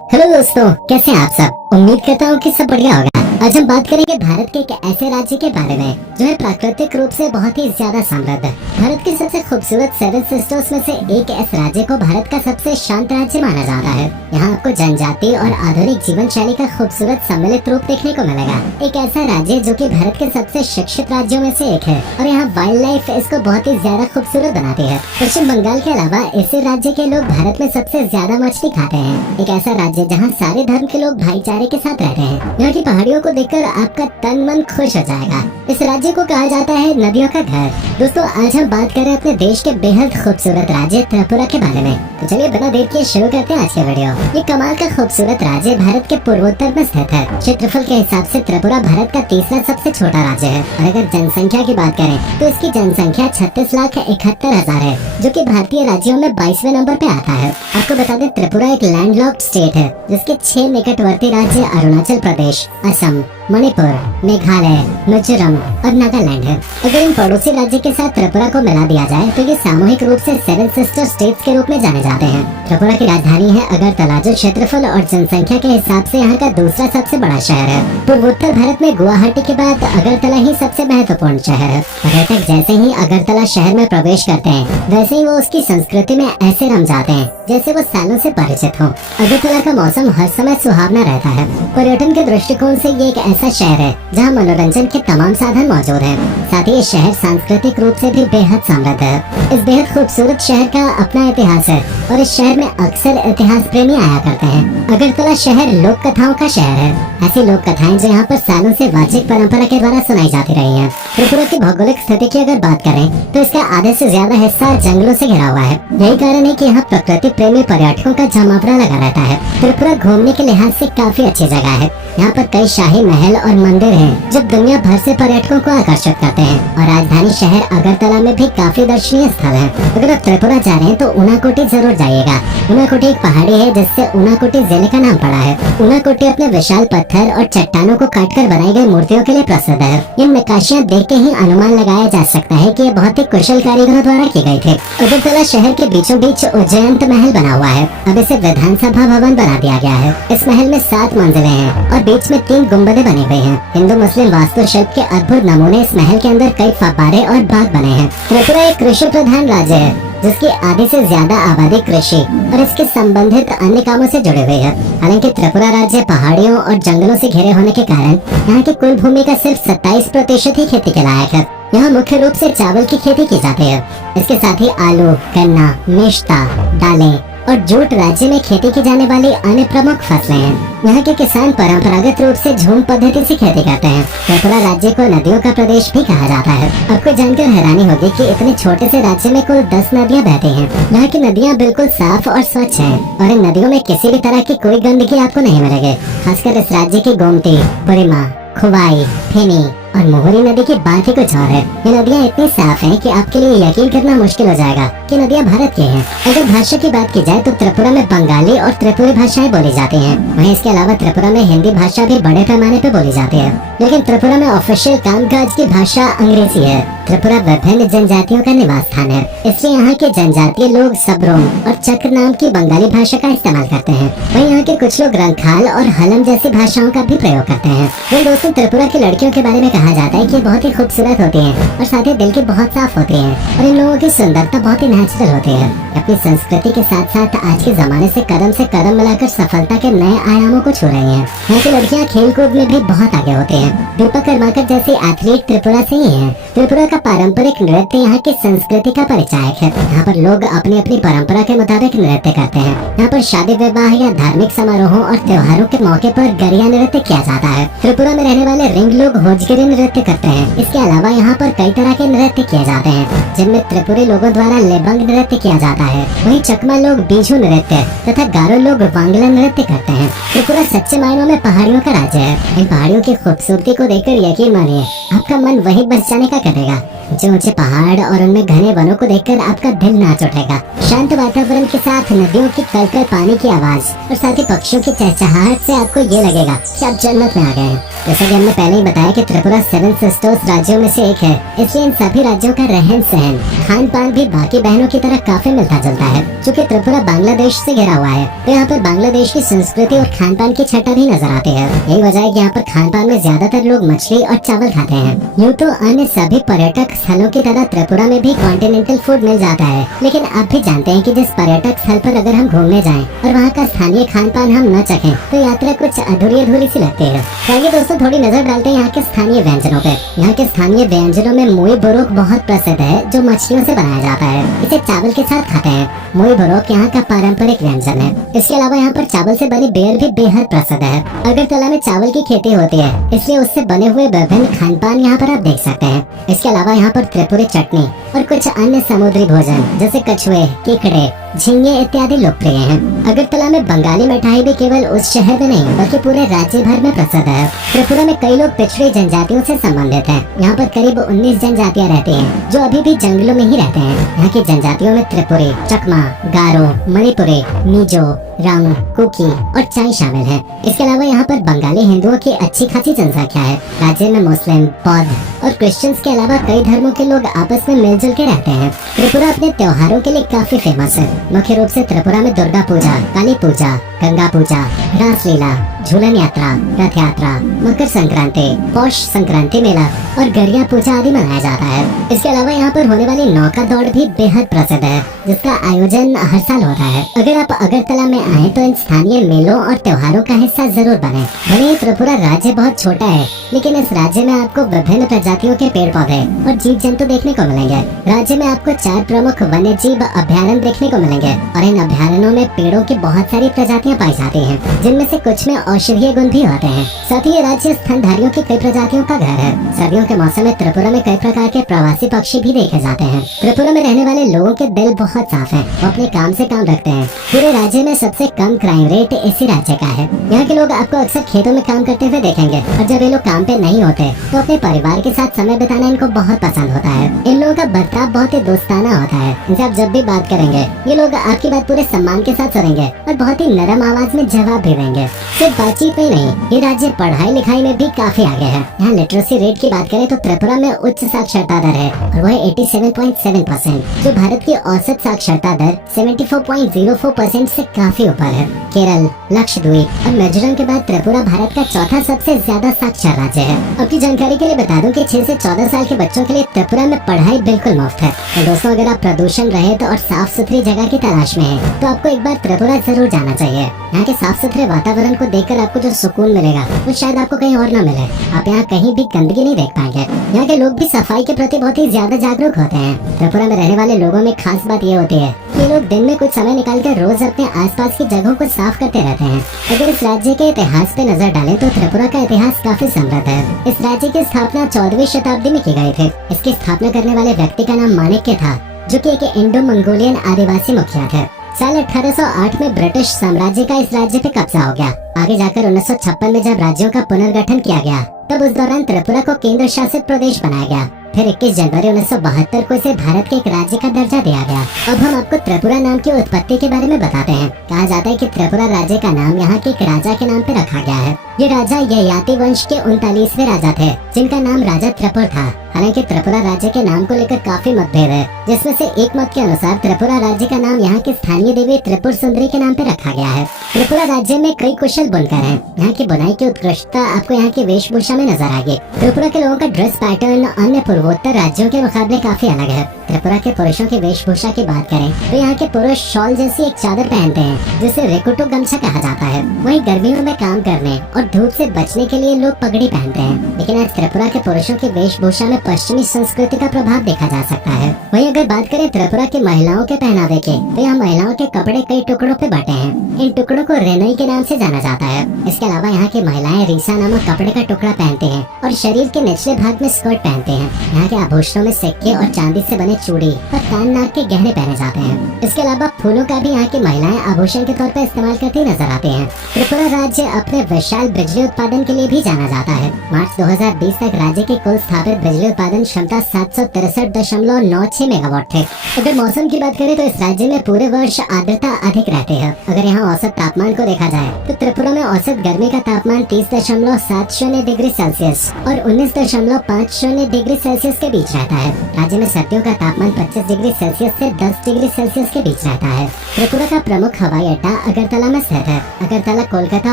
Hello दोस्तों, कैसे हैं आप सब। उम्मीद करता हूँ कि सब बढ़िया होगा। आज हम बात करेंगे भारत के एक ऐसे राज्य के बारे में जो है प्राकृतिक रूप से बहुत ही ज्यादा समृद्ध। भारत के सबसे खूबसूरत 7 सिस्टर्स में से एक इस राज्य को भारत का सबसे शांत राज्य माना जाता है। यहाँ आपको जनजाति और आधुनिक जीवन शैली का खूबसूरत सम्मिलित रूप देखने को मिलेगा। एक ऐसा राज्य जो कि भारत के सबसे शिक्षित राज्यों में से एक है और यहाँ वाइल्ड लाइफ इसको बहुत ही ज्यादा खूबसूरत बनाती है। पश्चिम बंगाल के अलावा इसी राज्य के लोग भारत में सबसे ज्यादा मछली खाते हैं। एक ऐसा राज्य जहाँ सारे धर्म के लोग भाईचारे के साथ रहते हैं। यहाँ की पहाड़ियों को देखकर आपका तन मन खुश हो जाएगा। इस राज्य को कहा जाता है नदियों का घर। दोस्तों, आज हम बात कर रहे हैं अपने देश के बेहद खूबसूरत राज्य त्रिपुरा के बारे में। तो चलिए बिना देर किए शुरू करते हैं आज के वीडियो। ये कमाल का खूबसूरत राज्य भारत के पूर्वोत्तर में स्थित है। क्षेत्रफल के हिसाब से त्रिपुरा भारत का तीसरा सबसे छोटा राज्य है और अगर जनसंख्या की बात करें तो इसकी जनसंख्या 36,71,000 है, जो कि भारतीय राज्यों में 22वें नंबर पे आता है। आपको बता दें, त्रिपुरा एक लैंडलॉक्ड स्टेट है जिसके 6 निकटवर्ती राज्य अरुणाचल प्रदेश, असम, मणिपुर, मेघालय, मिजोरम और नागालैंड है। अगर इन पड़ोसी राज्य के साथ त्रिपुरा को मिला दिया जाए तो ये सामूहिक रूप से 7 सिस्टर स्टेट्स के रूप में जाने जाते हैं। त्रिपुरा की राजधानी है अगरतला, जो क्षेत्रफल और जनसंख्या के हिसाब से यहाँ का दूसरा सबसे बड़ा शहर है। पूर्वोत्तर भारत में गुवाहाटी के बाद अगरतला ही सबसे महत्वपूर्ण शहर है। पर्यटक जैसे ही अगरतला शहर में प्रवेश करते हैं वैसे ही वो उसकी संस्कृति में ऐसे रम जाते हैं जैसे वो सालों से परिचित हो। अगरतला का मौसम हर समय सुहावना रहता है। पर्यटन के दृष्टिकोण से ये एक ऐसा शहर है जहाँ मनोरंजन के तमाम साधन मौजूद हैं। साथ ही ये शहर सांस्कृतिक रूप से भी बेहद समृद्ध है। इस बेहद खूबसूरत शहर का अपना इतिहास है और इस शहर में अक्सर इतिहास प्रेमी आया करते हैं। अगरतला शहर लोक कथाओं का शहर है। ऐसी लोक कथाएं जो यहाँ पर सालों से वाचिक परंपरा के द्वारा सुनाई जाती रही है। त्रिपुरा की भौगोलिक स्थिति की अगर बात करें तो इसका आधे से ज्यादा हिस्सा जंगलों से घिरा हुआ है। यही कारण है कि यहाँ प्रकृति प्रेमी पर्यटकों का जमावड़ा लगा रहता है। त्रिपुरा घूमने के लिहाज से काफी अच्छी जगह है। यहाँ पर कई शाही महल और मंदिर हैं जो दुनिया भर से पर्यटकों को आकर्षित करते हैं और राजधानी शहर अगरतला में भी काफी दर्शनीय स्थल है। अगर आप त्रिपुरा जा रहे हैं तो उनाकोटी जरूर जाइएगा। उनाकोटी एक पहाड़ी है जिससे उनाकोटी जिले का नाम पड़ा है। उनाकोटी अपने विशाल पत्थर और चट्टानों को काटकर बनाई गई मूर्तियों के लिए प्रसिद्ध है। इन नक्काशियाँ देख के ही अनुमान लगाया जा सकता है कि ये बहुत ही कुशल कारीगरों द्वारा की गई थी। अगरतला शहर के बीचों बीच उज्जैंत महल बना हुआ है। अब इसे विधानसभा भवन बना दिया गया है। इस महल में 7 मंजिलें हैं और बीच में 3 गुंबदें बनी हुई हैं। हिंदू मुस्लिम वास्तुशिल्प के अद्भुत नमूने इस महल के अंदर कई फव्वारे और बाग बने हैं। त्रिपुरा एक कृषि प्रधान राज्य है जिसकी आधी से ज्यादा आबादी कृषि और इसके संबंधित अन्य कामों से जुड़े हुए है। हालांकि त्रिपुरा राज्य पहाड़ियों और जंगलों से घिरे होने के कारण यहाँ की कुल भूमि का सिर्फ 27% ही खेती के लायक है। यहाँ मुख्य रूप से चावल की खेती की जाती है। इसके साथ ही आलू, गन्ना, मेष्टा, दालें और जूट राज्य में खेती की जाने वाली अन्य प्रमुख फसलें हैं। यहाँ के किसान परंपरागत रूप से झूम पद्धति से खेती करते हैं। त्रिपुरा राज्य को नदियों का प्रदेश भी कहा जाता है। आपको जानकर हैरानी होगी कि इतने छोटे से राज्य में कुल 10 नदियाँ बहती हैं। यहाँ की नदियाँ बिल्कुल साफ और स्वच्छ हैं और इन नदियों में किसी भी तरह की कोई गंदगी आपको नहीं मिलेगी। खासकर इस राज्य की गोमती, बुरिमा, खुवाई, फेनी और मोहरी नदी की बात ही कुछ और है। ये नदियाँ इतनी साफ हैं कि आपके लिए यकीन करना मुश्किल हो जाएगा कि नदियाँ भारत की हैं। अगर भाषा की बात की जाए तो त्रिपुरा में बंगाली और त्रिपुरी भाषाएं बोली जाती हैं। वहीं इसके अलावा त्रिपुरा में हिंदी भाषा भी बड़े पैमाने पे बोली जाती है, लेकिन त्रिपुरा में ऑफिशियल कामकाज की भाषा अंग्रेजी है। त्रिपुरा विभिन्न जनजातियों का निवास स्थान है, इसलिए यहाँ के जनजातीय लोग सबरोम और चक्र नाम की बंगाली भाषा का इस्तेमाल करते हैं। वहीं यहाँ के कुछ लोग रंगखाल और हलम जैसी भाषाओं का भी प्रयोग करते हैं। दोस्तों, त्रिपुरा की लड़कियों के बारे में कहा जाता है कि बहुत ही खूबसूरत होती हैं और साथ ही दिल की बहुत साफ होती हैं और इन लोगों की सुंदरता बहुत ही नेचुरल होती है। अपनी संस्कृति के साथ साथ आज के जमाने से कदम मिलाकर सफलता के नए आयामों को छू रही हैं। यहाँ की लड़कियाँ खेल कूद में भी बहुत आगे होती हैं। दीपक कर्माकर जैसी एथलीट त्रिपुरा से ही है। त्रिपुरा का पारंपरिक नृत्य यहाँ की संस्कृति का परिचायक है। यहाँ पर लोग अपनी अपनी परंपरा के मुताबिक नृत्य करते हैं। यहाँ पर शादी विवाह या धार्मिक समारोहों और त्योहारों के मौके पर गरिया नृत्य किया जाता है। त्रिपुरा में रहने वाले रिंग लोग होजगिरी नृत्य करते हैं। इसके अलावा यहाँ पर कई तरह के नृत्य किए जाते हैं, जिनमें त्रिपुरी लोगों द्वारा लेबंग नृत्य किया जाता है। वहीं चकमा लोग बीजू नृत्य तथा गारो लोग वांगला नृत्य करते हैं। त्रिपुरा सच्चे मायनों में पहाड़ियों का राज्य है। इन पहाड़ियों की खूबसूरती को देखकर यकीन मानिए आपका मन वहीं बस जाने का करेगा। ऊंचे ऊंचे पहाड़ और उनमें घने वनों को देखकर आपका दिल नाच उठेगा। शांत वातावरण के साथ नदियों की कलकल पानी की आवाज और साथ ही पक्षियों की चहचहाहट से आपको ये लगेगा कि आप जन्नत में आ गए हैं। जैसा कि हमने पहले ही बताया कि त्रिपुरा त्रिपुरा 7 सिस्टर्स राज्यों में से एक है, इसलिए इन सभी राज्यों का रहन सहन, खान पान भी बाकी बहनों की तरह काफी मिलता जुलता है। चूँकि त्रिपुरा बांग्लादेश से घिरा हुआ है, तो यहाँ पर बांग्लादेश की संस्कृति और खान पान की छटा भी नजर आती है। यही वजह है कि यहाँ पर खान पान में ज्यादातर लोग मछली और चावल खाते हैं। यूँ तो अन्य सभी पर्यटक स्थलों की तरह त्रिपुरा में भी कॉन्टिनेंटल फूड मिल जाता है, लेकिन आप भी जानते हैं कि जिस पर्यटक स्थल पर अगर हम घूमने जाएं और वहाँ का स्थानीय खान पान हम न चखें तो यात्रा कुछ अधूरी सी लगती है। आइए दोस्तों थोड़ी नजर डालते हैं यहाँ के स्थानीय व्यंजनों पे। यहाँ के स्थानीय व्यंजनों में मुई बुरुक बहुत प्रसिद्ध है, जो मछलियों से बनाया जाता है। इसे चावल के साथ खाते हैं। मुई बुरुक यहाँ का पारंपरिक व्यंजन है। इसके अलावा यहाँ पर चावल से बनी बेर भी बेहद प्रसिद्ध है। अगरतला में चावल की खेती होती है, इसलिए उससे बने हुए विभिन्न खान पान यहाँ पर आप देख सकते हैं। इसके अलावा यहाँ पर त्रिपुरी चटनी और कुछ अन्य समुद्री भोजन जैसे कछुए, केकड़े, झींगे इत्यादि लोकप्रिय हैं। अगरतला में बंगाली मिठाई भी केवल उस शहर में नहीं बल्कि पूरे राज्य भर में प्रसिद्ध है। त्रिपुरा में कई लोग पिछड़ी जनजातियों से संबंधित हैं। यहाँ पर करीब 19 जनजातियाँ रहती हैं, जो अभी भी जंगलों में ही रहते हैं। यहाँ की जनजातियों में त्रिपुरी, चकमा, गारो, मणिपुरी, मिजो, रंग, कुकी और चाई शामिल है। इसके अलावा यहाँ पर बंगाली हिंदुओं की अच्छी खासी जनसंख्या है। राज्य में मुस्लिम, बौद्ध और क्रिश्चियंस के अलावा कई धर्मों के लोग आपस में मिलजुल के रहते हैं। त्रिपुरा अपने त्योहारों के लिए काफी फेमस है। मुख्य रूप से त्रिपुरा में दुर्गा पूजा, काली पूजा, गंगा पूजा, रासलीला, झूलन यात्रा, रथ यात्रा, मकर संक्रांति, पौष संक्रांति मेला और गरिया पूजा आदि मनाया जाता है। इसके अलावा यहाँ पर होने वाली नौका दौड़ भी बेहद प्रसिद्ध है, जिसका आयोजन हर साल होता है। अगर आप अगरतला में आए तो इन स्थानीय मेलों और त्योहारों का हिस्सा जरूर बने। भले ही त्रिपुरा राज्य बहुत छोटा है, लेकिन इस राज्य में आपको विभिन्न प्रजातियों के पेड़ पौधे और जीव जंतु देखने को मिलेंगे। राज्य में आपको 4 प्रमुख वन्य जीव अभ्यारण्य देखने को मिलेंगे और इन अभ्यारण्यों में पेड़ों की बहुत सारी प्रजातियां पाई जाती हैं, जिनमें से कुछ में औषधीय गुण भी होते हैं। साथ ही ये राज्य स्तनधारियों की कई प्रजातियों का घर है। सर्दियों के मौसम में त्रिपुरा में कई प्रकार के प्रवासी पक्षी भी देखे जाते हैं। त्रिपुरा में रहने वाले लोगों के दिल बहुत साफ है, वो अपने काम से काम रखते हैं। पूरे राज्य में सबसे कम क्राइम रेट इसी राज्य का है। यहाँ के लोग आपको अक्सर खेतों में काम करते हुए देखेंगे और जब ये लोग काम पे नहीं होते तो अपने परिवार के साथ समय बिताना इनको बहुत पसंद होता है। इन लोगों का बर्ताव बहुत ही दोस्ताना होता है। इनसे आप जब भी बात करेंगे ये लोग आपकी बात पूरे सम्मान के साथ सुनेंगे और बहुत ही नरम आवाज में जवाब भी देंगे। सिर्फ बातचीत में नहीं, ये राज्य पढ़ाई लिखाई में भी काफी आगे है। यहाँ लिटरेसी रेट की बात करें तो त्रिपुरा में उच्च साक्षरता दर है और वह 87.7%, जो भारत की औसत साक्षरता दर 74.04% से काफी ऊपर है। केरल, लक्षद्वीप और मिजोरम के बाद त्रिपुरा भारत का चौथा सबसे ज्यादा साक्षर राज्य है। आपकी जानकारी के लिए बता दूं कि 6 से 14 साल के बच्चों के लिए त्रिपुरा में पढ़ाई बिल्कुल मुफ्त है। तो दोस्तों अगर आप प्रदूषण रहित और साफ सुथरी जगह की तलाश में हैं, तो आपको एक बार त्रिपुरा जरूर जाना चाहिए। यहाँ के साफ सुथरे वातावरण को देखकर आपको जो सुकून मिलेगा वो शायद आपको कहीं और न मिले। आप यहाँ कहीं भी गंदगी नहीं देख पाएंगे। यहाँ के लोग भी सफाई के प्रति बहुत ही ज्यादा जागरूक होते हैं। त्रिपुरा में रहने वाले लोगों में खास बात ये होती है कि लोग दिन में कुछ समय निकालकर रोज अपने आसपास की जगहों को साफ करते रहते हैं। अगर इस राज्य के इतिहास पे नजर डालें तो त्रिपुरा का इतिहास काफी समृद्ध है। इस राज्य की स्थापना 14वीं शताब्दी में की गई थी। इसकी स्थापना करने वाले व्यक्ति का नाम माणिक्य था, जो कि एक इंडो मंगोलियन आदिवासी मुखिया थे। साल 1808 में ब्रिटिश साम्राज्य का इस राज्य पे कब्जा हो गया। आगे जाकर 1956 में जब राज्यों का पुनर्गठन किया गया, तब उस दौरान त्रिपुरा को केंद्र शासित प्रदेश बनाया गया। फिर 21 जनवरी 1972 को इसे भारत के एक राज्य का दर्जा दिया गया। अब हम आपको त्रिपुरा नाम की उत्पत्ति के बारे में बताते हैं। कहा जाता है कि त्रिपुरा राज्य का नाम यहाँ के एक राजा के नाम पे रखा गया है। ये राजा ययाति वंश के 39वें राजा थे, जिनका नाम राजा त्रिपुर था। हालांकि त्रिपुरा राज्य के नाम को लेकर काफी मतभेद है, जिसमें से एक मत के अनुसार त्रिपुरा राज्य का नाम यहाँ की स्थानीय देवी त्रिपुर सुंदरी के नाम पे रखा गया है। त्रिपुरा राज्य में कई कुशल बुनकर हैं। यहाँ की बुनाई की उत्कृष्टता आपको यहाँ की वेशभूषा में नजर आएगी। त्रिपुरा के लोगों का ड्रेस पैटर्न अन्य पूर्वोत्तर राज्यों के मुकाबले काफी अलग है। त्रिपुरा के पुरुषों की वेशभूषा की बात करें तो यहाँ के पुरुष शॉल जैसी एक चादर पहनते हैं, जिसे रेकुटो गमछा कहा जाता है। वहीं गर्मियों में काम करने और धूप से बचने के लिए लोग पगड़ी पहनते हैं। लेकिन आज त्रिपुरा के पुरुषों की वेशभूषा में पश्चिमी संस्कृति का प्रभाव देखा जा सकता है। वहीं अगर बात करें त्रिपुरा की महिलाओं के पहनावे की, तो यहाँ महिलाओं के कपड़े कई टुकड़ों पे बटे हैं। इन टुकड़ों को रेनई के नाम से जाना जाता है। इसके अलावा यहाँ की महिलाएं रीसा नामक कपड़े का टुकड़ा पहनते हैं और शरीर के निचले भाग में स्कर्ट पहनते हैं। यहाँ के आभूषणों में सिक्के और चांदी से बने चूड़ी और कान नाक के गहने पहने जाते हैं। इसके अलावा फूलों का भी यहाँ की महिलाएं आभूषण के तौर पर इस्तेमाल करती नजर आती हैं। त्रिपुरा राज्य अपने विशाल बिजली उत्पादन के लिए भी जाना जाता है। मार्च 2020 तक राज्य की कुल स्थापित बिजली उत्पादन क्षमता 763.96 मेगावाट थे। अगर मौसम की बात करें तो इस राज्य में पूरे वर्ष आर्द्रता अधिक रहती है। अगर यहाँ औसत तापमान को देखा जाए तो त्रिपुरा में औसत गर्मी का तापमान 30.70 डिग्री सेल्सियस और 19.50 डिग्री सेल्सियस के बीच रहता है। राज्य में सर्दियों का तापमान 25 डिग्री सेल्सियस से 10 डिग्री सेल्सियस के बीच रहता है। त्रिपुरा का प्रमुख हवाई अड्डा अगरतला में स्थित है। अगरतला कोलकाता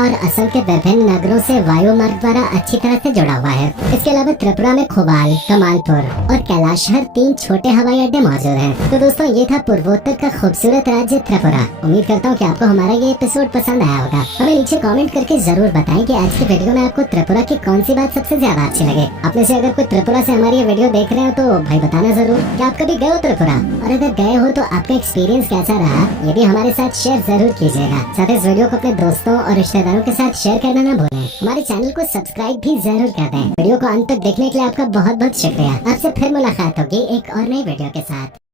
और असम के विभिन्न नगरों से वायु मार्ग द्वारा अच्छी तरह से जुड़ा हुआ है। इसके अलावा त्रिपुरा में खोबाल, कमालपुर और कैलाशहर 3 छोटे हवाई अड्डे मौजूद हैं। तो दोस्तों ये था पूर्वोत्तर का खूबसूरत राज्य त्रिपुरा। उम्मीद करता हूँ कि आपको हमारा ये एपिसोड पसंद आया होगा। हमें नीचे कमेंट करके जरूर बताएं कि आज की वीडियो में आपको त्रिपुरा की कौन सी बात सबसे ज्यादा अच्छी लगे। आप में से अगर कोई त्रिपुरा से हमारी ये वीडियो देख रहे हो तो भाई बताना जरूर कि आप कभी गए हो त्रिपुरा, और अगर गए हो तो आपका एक्सपीरियंस कैसा रहा ये भी हमारे साथ शेयर जरूर कीजिएगा। साथ ही इस वीडियो को अपने दोस्तों और रिश्तेदारों के साथ शेयर करना ना भूलें। हमारे चैनल को सब्सक्राइब भी जरूर कर दें। वीडियो को अंत तक देखने के लिए आपका बहुत बहुत शुक्रिया। आपसे फिर मुलाकात होगी एक और नई वीडियो के साथ।